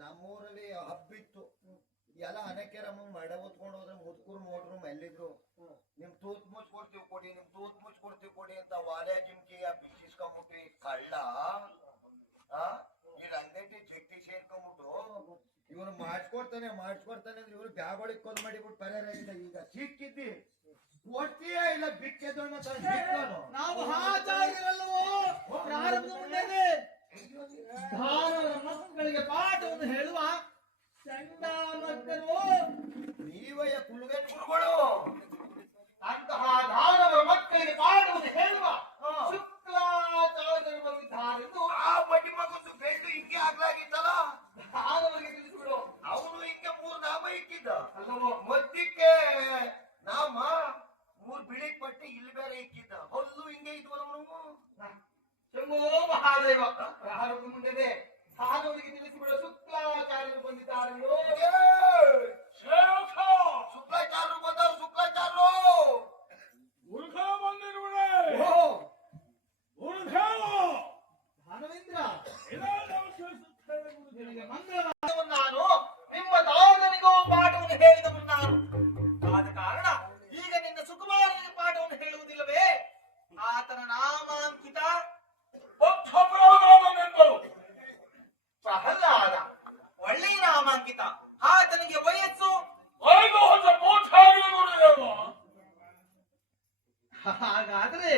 ನಮ್ಮೂರಲ್ಲಿ ಹಬ್ಬಿತ್ತು ಎಲ್ಲ ಅನಕೆರಮ್ಮ ಮಡ ಹೊತ್ಕೊಂಡು ಹೋದ್ರೆ ಮುದ್ಕೂರ್ ಮೋಟ್ರು ಮೆಲ್ಲಿದ್ರು ನಿಮ್ ತೂತ್ ಮುಚ್ ಕೊಡ್ತೀವಿ ಕೊಡಿ ನಿಮ್ ತೂತ್ ಮುಚ್ ಕೊಡ್ತೀವಿ ಕೊಡಿ ಅಂತ ವಾಲೆ ಜಿಮ್ಕಿ ಬಿಚ್ಚಿಸ್ಕೊಂಬಿಟ್ಟು ಕಳ್ಳ ಈ ರಂಗಟ್ಟಿ ಜಗ್ತಿ ಸೇರ್ಕೊಂಡ್ಬಿಟ್ಟು ಇವ್ರು ಮಾಡ್ಸ್ಕೊಡ್ತಾನೆ ಅಂದ್ರೆ ಇವ್ರು ಬ್ಯಾಗೊಳಗ್ ಇಕ್ಕೊಂದ್ ಮಾಡಿಬಿಟ್ಟು ಪರ್ಯಾರ ಈಗ ಸಿಕ್ಕಿದ್ದಿ ಕೊಡ್ತೀಯ ಇಲ್ಲ ಬಿಕ್ಕೆದೋಣ ನಾವು ಹಾಚಾರಿರಲ್ವೋ ಪ್ರಾರಂಭ ಮುಂದೆ ಮಕ್ಕಳಿಗೆ ಪಾಠವನ್ನು ಹೇಳುವ ಚಂಡ ಮಕ್ಕಳು ನೀವಯ್ಯ ಕುಳ್ಗೆಟ್ ಕುಳ್ಗಳು ಅಂತಹ ದಾನವ ಮಕ್ಕಳಿಗೆ ಪಾಠವನ್ನು ಹೇಳುವ ಶುಕ್ಲಾಚಾರ್ಯರು ಬಂದಿದ್ದಾರೆಂದು ಆ ಬಡ್ಡಿ ಮಗೊಂದು ಬೆಂಡು ಹಿಂಗೆ ಆಗ್ಲಾಗಿತ್ತಲ್ಲ ದಾನವರಿಗೆ ತಿಳಿಸಿಬಿಡು. ಅವನು ಹಿಂಗೆ 3 ನಾಮ ಇಕ್ಕಿದ್ದ ಅಲ್ಲವೋ ಮಧ್ಯಕ್ಕೆ ನಾಮ 3 ಬಿಳಿಗ್ ಪಟ್ಟಿ ಇಲ್ಲಿ ಬೇರೆ ಇಕ್ಕಿದ್ದ ಹೊಲ್ಲು ಹಿಂಗೆ ಇದ್ವಲ್ಲ ಶಂಭೋ ಮಹಾದೇವ ಪ್ರಾರಂಭ ಮುಂದೆ ದಾನವರಿಗೆ ತಿಳಿಸಿಬಿಡು. ಶುಕ್ಲಾಚಾರ್ಯರು ಬಂದಿದ್ದಾರೆಂದು ಶುಕ್ಲಾಚಾರ್ಯರು ಬಂದವರು ಶುಕ್ಲಾಚಾರ್ಯರು ದಾನವೇಂದ್ರ ನಾನು ನಿಮ್ಮ ದಾನನಿಗೂ ಪಾಠವನ್ನು ಹೇಳಿದವು ನಾನು. ಆದ ಕಾರಣ ಈಗ ನಿನ್ನ ಸುಕುಮಾರನಿಗೆ ಪಾಠವನ್ನು ಹೇಳುವುದಿಲ್ಲವೇ? ಆತನ ನಾಮಾಂಕಿತ ಪ್ರಹ್ಲಾದ ಒಳ್ಳೆಯ ನಾಮಾಂಕಿತ. ಆತನಿಗೆ ವಯಸ್ಸು ಹಾಗಾದ್ರೆ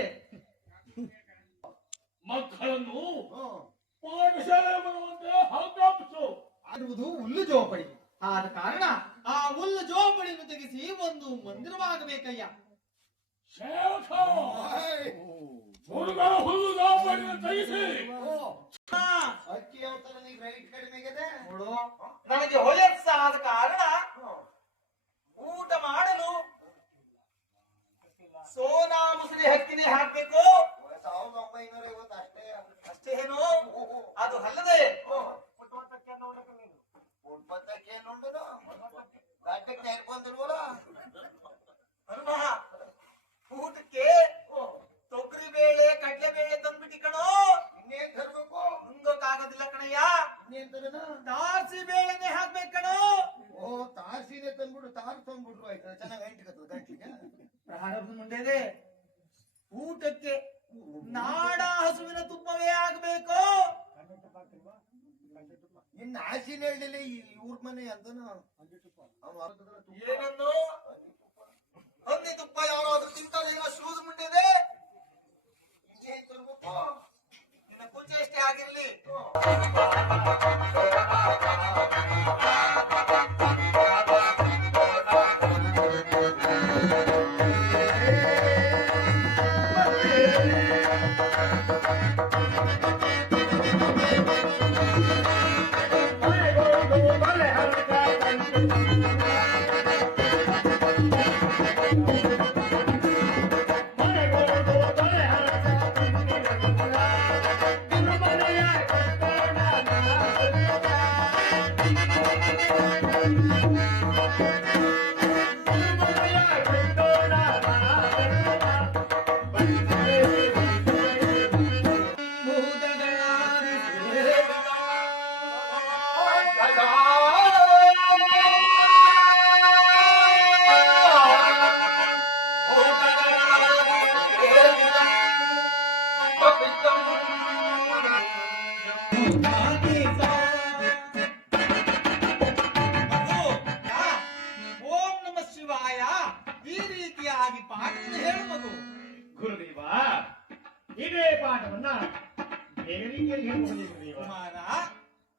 ಮಕ್ಕಳನ್ನು ಪಾಠಶಾಲೆ ಬರುವಂತೆ ಹಂಗಾಪಿಸು. ಆಗಿರುವುದು ಹುಲ್ಲು ಜೋಪಡಿ. ಆದ ಕಾರಣ ಆ ಹುಲ್ಲು ಜೋಪಡಿಯನ್ನು ತೆಗೆಸಿ ಒಂದು ಮಂದಿರವಾಗಬೇಕಯ್ಯ. ಹುಡುಗರ ಹುಲ್ಲು ಜೋಪಡಿಯನ್ನು ತೆಗೆಸಿ ಅಕ್ಕಿ ಹೇಳ್ತಾರೆ ನೀವು ರೈಟ್ ಕಡಿಮೆಗಿದೆ ನೋಡು, ನನಗೆ ವಯಸ್ಸಾದ ಕಾರಣ ಊಟ ಮಾಡಲು ಸೋನಾ ಮುಸುರಿ ಹಕ್ಕಿನೇ ಹಾಕ್ಬೇಕು. 1950 ಅಷ್ಟೇ ಅಷ್ಟೇನು? ಅದು ಅಲ್ಲದೆ ಉಡ್ಪತ್ತಕ್ಕೆ ನೋಡುದು ಗಡ್ಡಕ್ಕೆ ನೆರ್ಕೊಂದಿಲ್ವಲ್ಲ ಹನುಮ ಊಟಕ್ಕೆ ತೊಗರಿ ಬೇಳೆ ಕಡ್ಲೆ ಬೇಳೆ ತಂದ್ಬಿಟ್ಟಿ ಕಣೋ. ಇನ್ನೇನ್ ತರ್ಬೇಕು? ಮುಂದಕ್ಕಾಗೋದಿಲ್ಲ ಕಣಯ್ಯ. ಇನ್ನೇನ್ ತರನ? ತಾರ್ಸಿ ಬೇಳೆನೆ ಹಾಕ್ಬೇಕು ಕಣೋ. ಓ ತಾರ್ಸಿನೇ ತಂದ್ಬಿಡು. ತಾರ್ ತಂದ್ಬಿಟ್ರು ಆಯ್ತು ಚೆನ್ನಾಗಿ ಗಂಟಿಗೆ ಗಂಟಿಗೆ ಪ್ರಾರಂಭ ಮುಂದೆ ಊಟಕ್ಕೆ ನಾಡ ಹಸುವಿನ ತುಪ್ಪವೇ ಆಗ್ಬೇಕು. ಇನ್ನು ಆಸಿನ ಹೇಳಿಲ್ಲ ಇವ್ರ ಮನೆ ಅಂತನು ಏನನ್ನು ಹಂದಿ ತುಪ್ಪ ಯಾರಾದ್ರೂ ತಿಂತಾರೇನೋ ಶೂಸ್ ಮುಂಡಿದೆ. ನಿನ್ನ ಕುಂಚೆ ಎಷ್ಟೇ ಆಗಿರ್ಲಿ. ಓಂ ನಮ ಶಿವಾಯ ಈ ರೀತಿಯಾಗಿ ಪಾಠವನ್ನು ಹೇಳು ಮಗು. ಗುರುದೇವ ಇದೇ ಪಾಠವನ್ನ ಬೇರೆ ರೀತಿಯಲ್ಲಿ ಹೇಳ್ಬೋದು ಗುರುದೇವ. ಕುಮಾರ,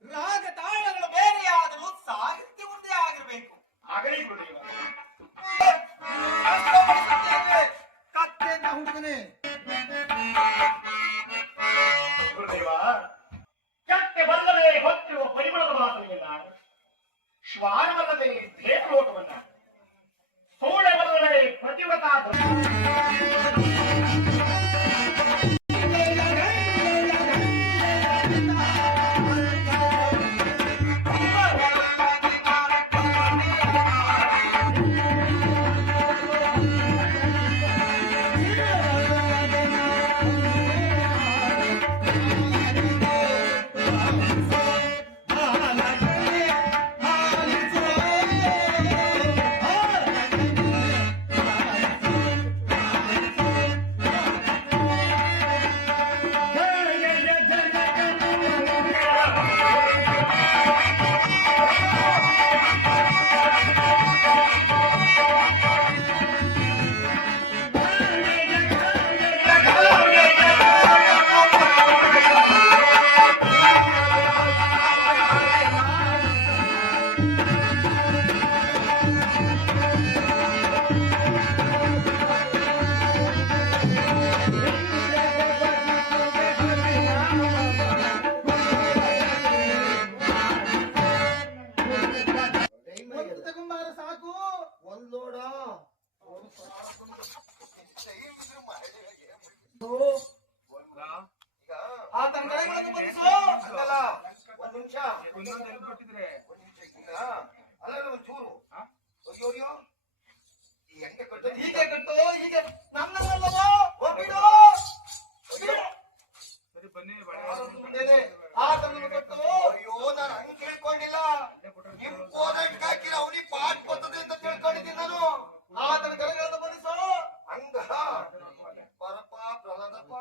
ರಾಗ ತಾಳಗಳು ಬೇರೆಯಾದರೂ ಸಾಹಿತ್ಯ ಒಂದೇ ಆಗಿರಬೇಕು. ಆಗಲಿ ಗುರುದೇವ. ಕತ್ತೆಯಿಂದ ಹುಡುಗನೆ ಗುರುದೇವ, ಕತ್ತೆ ಬಲ್ಲದೆ ಹೊತ್ತಿರುವ ಪರಿಮಳದ ಮಾತುಗಳಿಲ್ಲ, ಶ್ವಾನವಲ್ಲದೆ ದೇವಲೋಕವನ್ನ, ಸೋಳೆ ಬಲ್ಲದೆ ಪ್ರತಿವ್ರತಾ ಒಂದು ತಗೊಂಬಾರ ಸಾಕು. ಒಂದ್ ಲೋಡ ಆತನ ಕೈಗಳನ್ನು ಬಂಧಿಸು. ಹಂಗಲ್ಲ, ಒಂದ್ ನಿಮಿಷ ಅಲ್ಲ ಒಂಚೂರು ಅಯ್ಯೋ ಈ ಹೆಂಗೆ ಕಟ್ಟೋದು ಹೀಗೆ ಕಟ್ಟು, ಹೀಗೆ ನನ್ನಲ್ಲವೋ ಬಿಡು. ಸುಮ್ಮನೆ ಆತನನ್ನು ಕಟ್ಟು. ಅಯ್ಯೋ ನಾನು ಹಂಗ್ ತಿಳ್ಕೊಂಡಿಲ್ಲ, ನಿಮ್ ಕೋದಂಡ್ ಹಾಕಿರ ಅವನಿಗೆ ಪಾಠ ಬರ್ತದೆ ಅಂತ ತಿಳ್ಕೊಂಡಿದ್ದೀನಿ ನಾನು. ಆತನ ಕೈಗಳನ್ನು ಬಂಧಿಸು. ಹಂಗ ಬರಪ್ಪ ಪ್ರಹ್ಲಾದಪ್ಪ.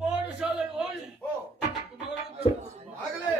ಪಾಠಶಾಲೆಗೆ ಹೋಗಿ ಆಗಲೇ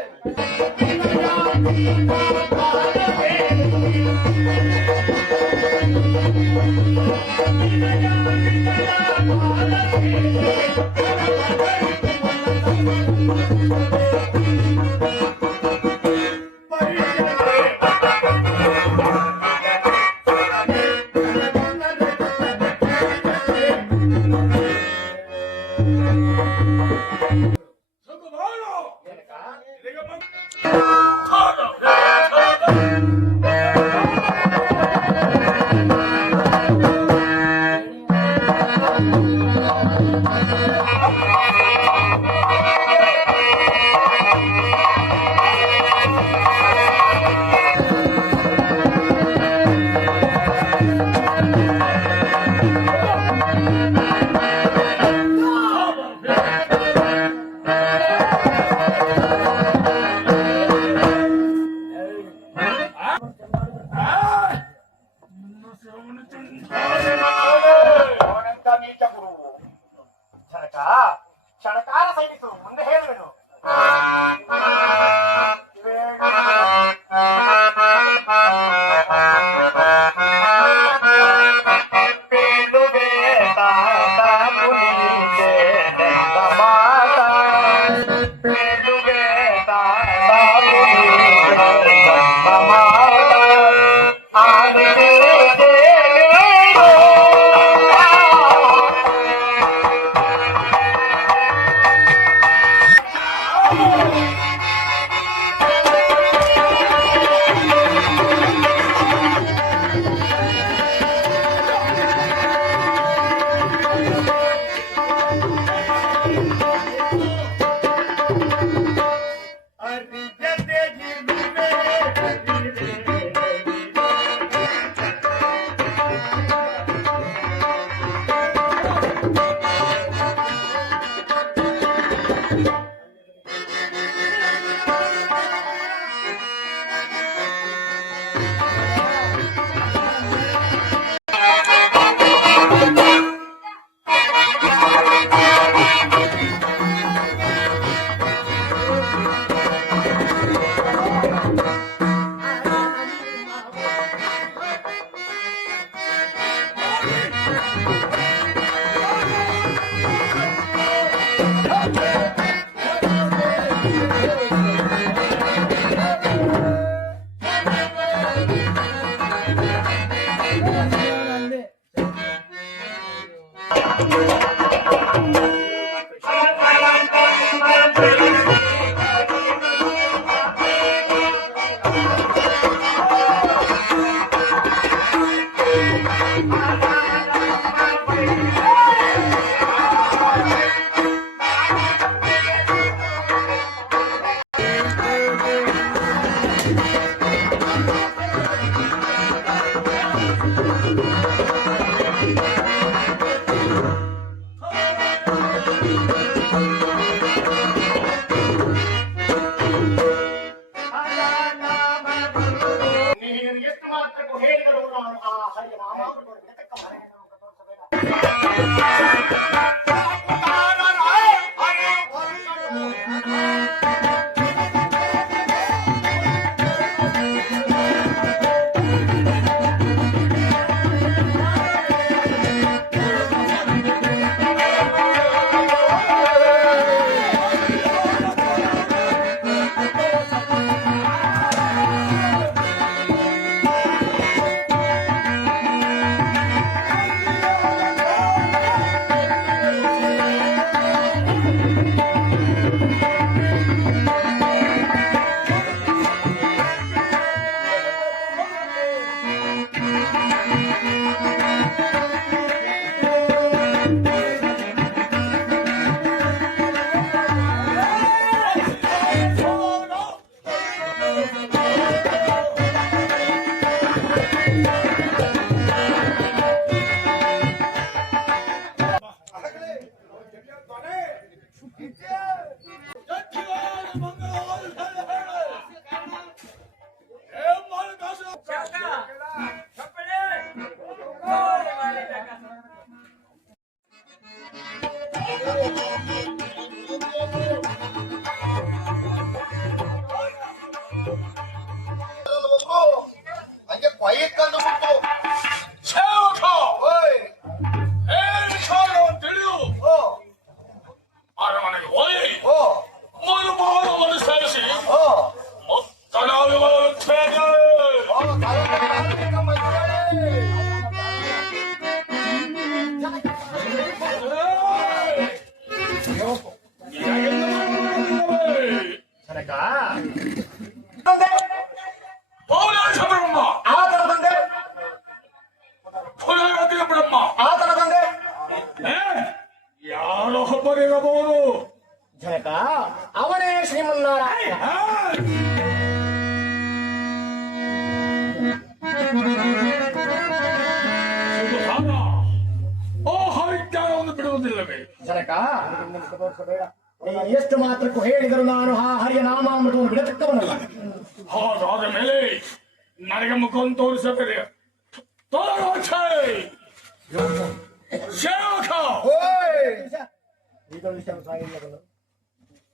ಎಷ್ಟು ಮಾತ್ರಕ್ಕೂ ಹೇಳಿದರು ನಾನು ಆ ಹರಿಯ ನಾಮಾಮೃತವನ್ನು ಬಿಡತಕ್ಕ ಹಂಗೆ ಕೊಯ್ಯ ಕಂಡು ಬಿಟ್ಟು ಸೇವಕ ಓಯ್ ಏನು ವಿಚಾರವನ್ನು ತಿಳಿದು ಓ ಅರಮನೆಗೆ ಹೋಗಿ ಓ ಮರುಭಾವವನ್ನು ಸೇರಿಸಿ ಓ ಮೊತ್ತದ ವಿವರಿಸ್ತೇನೆ. ಜನಕ ಪೌರಾಶ ಬ್ರಹ್ಮ ಆತನ ತಂದೆ ಪುನರತಿಯ ಬ್ರಹ್ಮ ಆತನ ತಂದೆ ಯಾರೋ ಒಬ್ಬರಿರಬಹುದು. ಜನಕ ಅವನೇ ಶ್ರೀಮನ್ನಾರಾಯಣ. ಓ ಹರಿಜ್ಞಾನವನ್ನು ಬಿಡುವುದಿಲ್ಲವೇ? ಜನಕ ನೀ ಎಷ್ಟು ಮಾತ್ರಕ್ಕೂ ಹೇಳಿದರು ನಾನು ಆ ಹರಿಯ ನಾಮಾಮೃತವನ್ನು ಬಿಡತಕ್ಕವನಲ್ಲ. ಹಾಗಾದ ಮೇಲೆ ನನಗೆ ಮುಖವನ್ನು ತೋರಿಸಬೇಡಿ. ಸೇವಕ ಓಯ್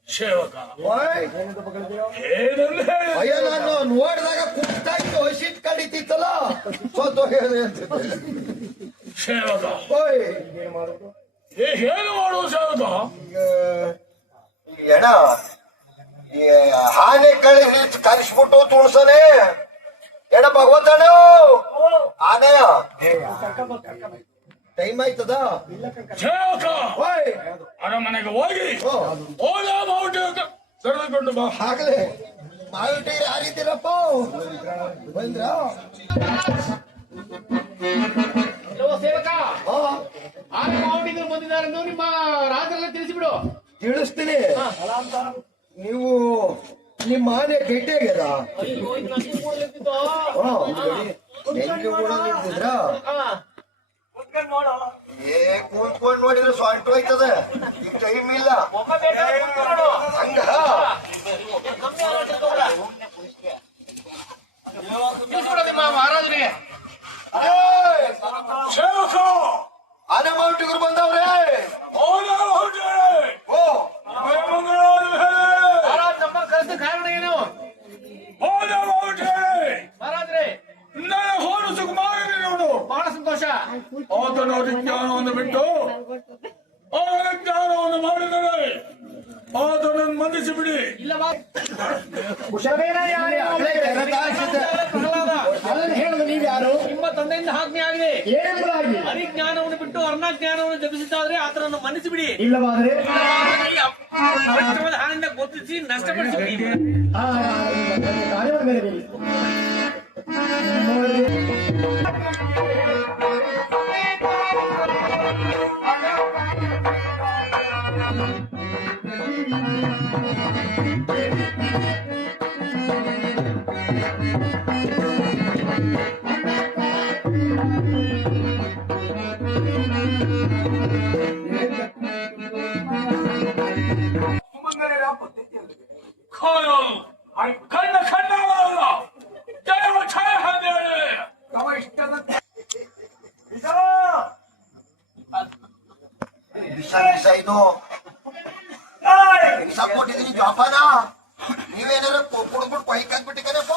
ಸೇವಕ ಓಯ್ ಏನೆಂದು ಹೇಳಿ ಅಯ್ಯ ನಾನು ನೋಡಿದಾಗ ಕುಟ್ಟಾಗಿ ಹಸಿಟ್ ಕಡಿತಿತ್ತಲ್ಲ ಸ್ವತ್ತು ಹೇಳಿದೆ ಅಂತಿದ್ದೆ. ಸೇವಕ ಓಯ್ ಏನು ಮಾಡುವ ಸೇವಕ? ಎಣ ಈ ಹಾನೆ ಕಲಿಸ್ಬಿಟ್ಟು ತುಳ್ಸನೆ ಎಣ ಭಗವಂತನ ಆನೆಯ ಟೈಮ್ ಆಯ್ತದ. ಸೇವಕ ಓಯ್ ಅರಮನೆಗೆ ಹೋಗಿ ಓ ಓಲಾ ಬಾವುಟ ಕರೆದುಕೊಂಡು ಬಾ. ಆಗ್ಲೇ ಮಾವಿಟೀರಿ ಯಾರಿದ್ದೀರಪ್ಪ ಬಂದ್ರ ಸೇವಕ ಹಾ ಆನೆ ಮಾವಡಿಗರು ಬಂದಿದ್ದಾರೆಂದು ನಿಮ್ಮ ರಾಜರೆಲ್ಲ ತಿಳಿಸಿಬಿಡು. ತಿಳಿಸ್ತೀನಿ. ನೀವು ನಿಮ್ಮ ಆನೆ ಗಟ್ಟಿಯಾಗ್ಯದ ಹೆಂಗೆ ಕೂಡ ನಿಂತಿದ್ರ ಏ ಕೂತ್ಕೊಂಡು ನೋಡಿದ್ರೆ ಸೊಂಟು ಹೋಯ್ತದೆ. ಈಗ ಟೈಮ್ ಇಲ್ಲ ಹಂಗ ತಿಳಿಸ್ಬಿಡು ನಿಮ್ಮ ಮಹಾರಾಜರಿಗೆ. ಸೇವಕ ಆನೆ ಮಾವಿಟಿಗರು ಬಂದವ್ರೆ. ಓಲಾ ಬಾವುಟ ಓ ಮಹಾರಾಜ್ ನಮ್ಮನ್ನು ಕರೆಸಿದ ಕಾರಣ ಏನು? ಓಲಾ ಬಾವುಟ ಮಹಾರಾಜರೇ ನನ್ನ ಹೋರಸು ಕುಮಾರನಿರುವನು. ಬಹಳ ಸಂತೋಷ. ಆತನ ಅಧಿಜ್ಞಾನವನ್ನು ಬಿಟ್ಟು ಅಜ್ಞಾನವನ್ನು ಮಾಡಿದರೆ ಆತನನ್ನು ಬಂಧಿಸಿ ಬಿಡಿ. ಇಲ್ಲ ಪ್ರಹ್ಲಾದ ಅದನ್ನು ಹೇಳಲು ನೀವು ಯಾರು? ನಿಮ್ಮ ತಂದೆಯಿಂದ ಆಜ್ಞೆ ಆಗಿದೆ. ಏನೆಂಬುದಾಗಿ ಹರಿಜ್ಞಾನವನ್ನು ಬಿಟ್ಟು ಅರ್ಣಜ್ಞಾನವನ್ನು ಜಪಿಸಿದ್ದಾದ್ರೆ ಆತನನ್ನು ಮನ್ನಿಸಿಬಿಡಿ. ಇಲ್ಲವಾದರೆ ಹಾನಿಂದ ಗೊತ್ತಿಸಿ ನಷ್ಟಪಡಿಸಿಬಿಡಿ. ಕಾರ್ಯದ ಮೇಲೆ ಕಣ್ಣ ಕಣ್ಣಲ್ಲ ದೈವ ಛಾಯ ಹಂದೇಳಿ ವೀಸಾ ಇದು ವೀಸಾ ಕೊಟ್ಟಿದ್ದೀನಿ ಜೋಪಾನ ನೀವೇನಾರು ಕುಡ್ಬಿಟ್ಟು ಕೊಯ್ಕ್ ಹಾಕ್ಬಿಟ್ಟಿ ಕಣಪ್ಪ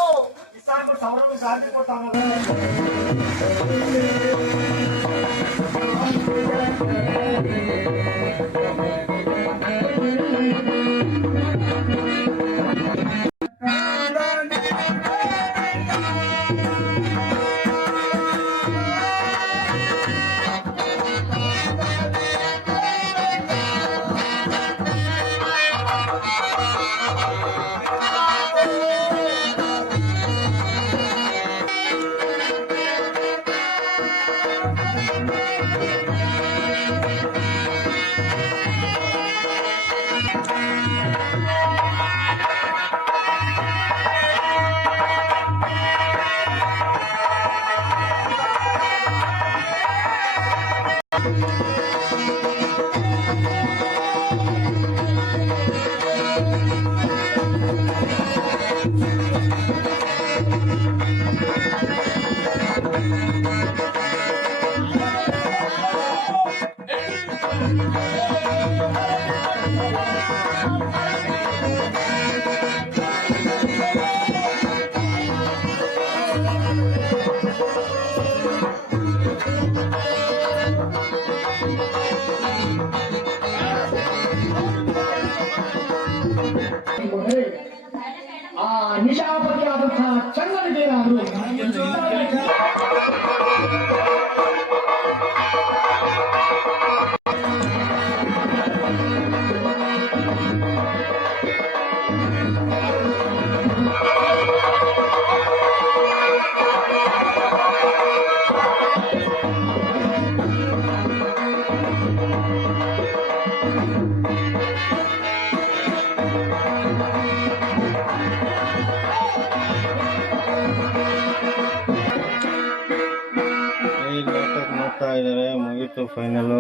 ಆ ನಿಶಾಪತಿಯಾದಂತಹ ಚಂದನಿಗೇನಾದ್ರು ಇದ್ದಾರೆ ಮುಗೀತು ಫೈನಲ್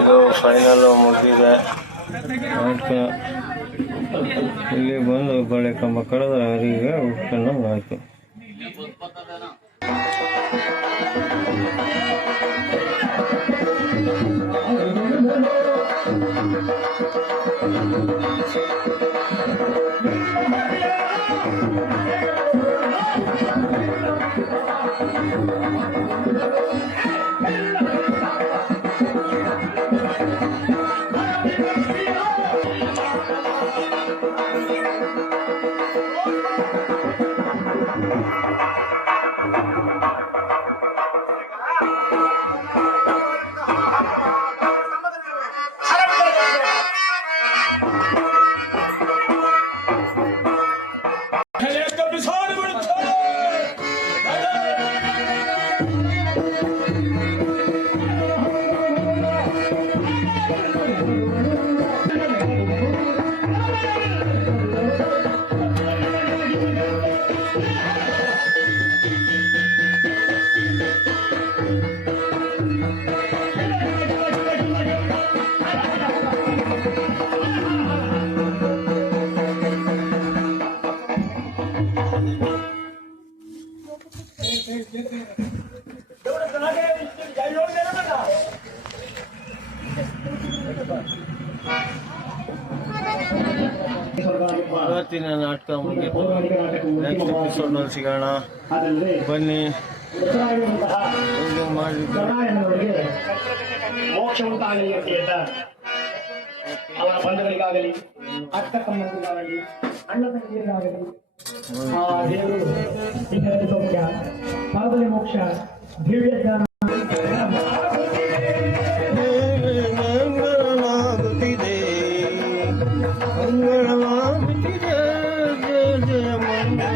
ಇದು ಫೈನಲ್ ಮುಗಿದಿದೆ. ಇಲ್ಲಿ ಬಂದು ಬಳೆ ಕಂಬ ಕಳೆದ್ರೆ ಅವರಿಗೆ ಉಟ್ಕೊಂಡು ಆಯ್ತು. ಇವತ್ತಿನ ನಾಟಕ ಮುಗಿತು. ನೆಕ್ಸ್ಟ್ ಎಪಿಸೋಡ್ನಲ್ಲಿ ಸಿಗೋಣ. ಬನ್ನಿ. ಮೋಕ್ಷ ಉಂಟಾಗಲಿ ಅಂತ ಅವರ ಬಂಧುಗಳಿಗಾಗಲಿ, ಅಕ್ಕ ತಮ್ಮಂದಿಗಾಗಲಿ, ಅಣ್ಣ ತಂಗಿಯರಿಗಾಗಲಿ ಆ ದೇವರು ಇಹದಲ್ಲಿ ಸೌಖ್ಯ ಪರದಲ್ಲಿ ಮೋಕ್ಷ ದಿವ್ಯ ಜ್ಞಾನ ಮಂಗಳವಾಗುತ್ತಿದೆ ಮಂಗಳವಾಗುತ್ತಿದೆ ಜಯ ಜಯ ಮಂಗಳ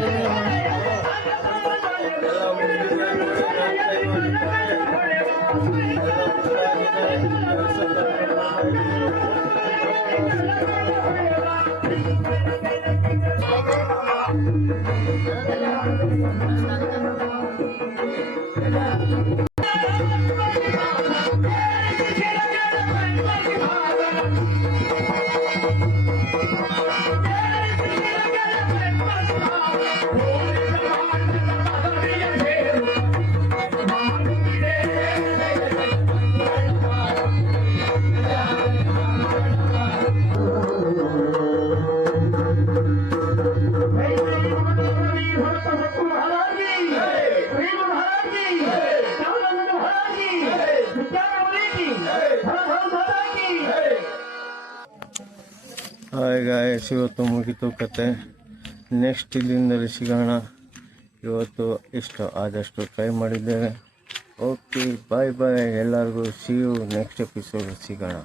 ಹಾಯ್ ಗಾಯ್ಸ್, ಇವತ್ತು ಮುಗಿತು ಕತೆ. ನೆಕ್ಸ್ಟ್ ಇಲ್ಲಿಂದಲೇ ಸಿಗೋಣ. ಇವತ್ತು ಇಷ್ಟು ಆದಷ್ಟು ಟ್ರೈ ಮಾಡಿದ್ದೇವೆ. ಓಕೆ, ಬಾಯ್ ಬಾಯ್ ಎಲ್ಲರಿಗೂ. ಸಿ ಯು ನೆಕ್ಸ್ಟ್ ಎಪಿಸೋಡ್ ಸಿಗೋಣ.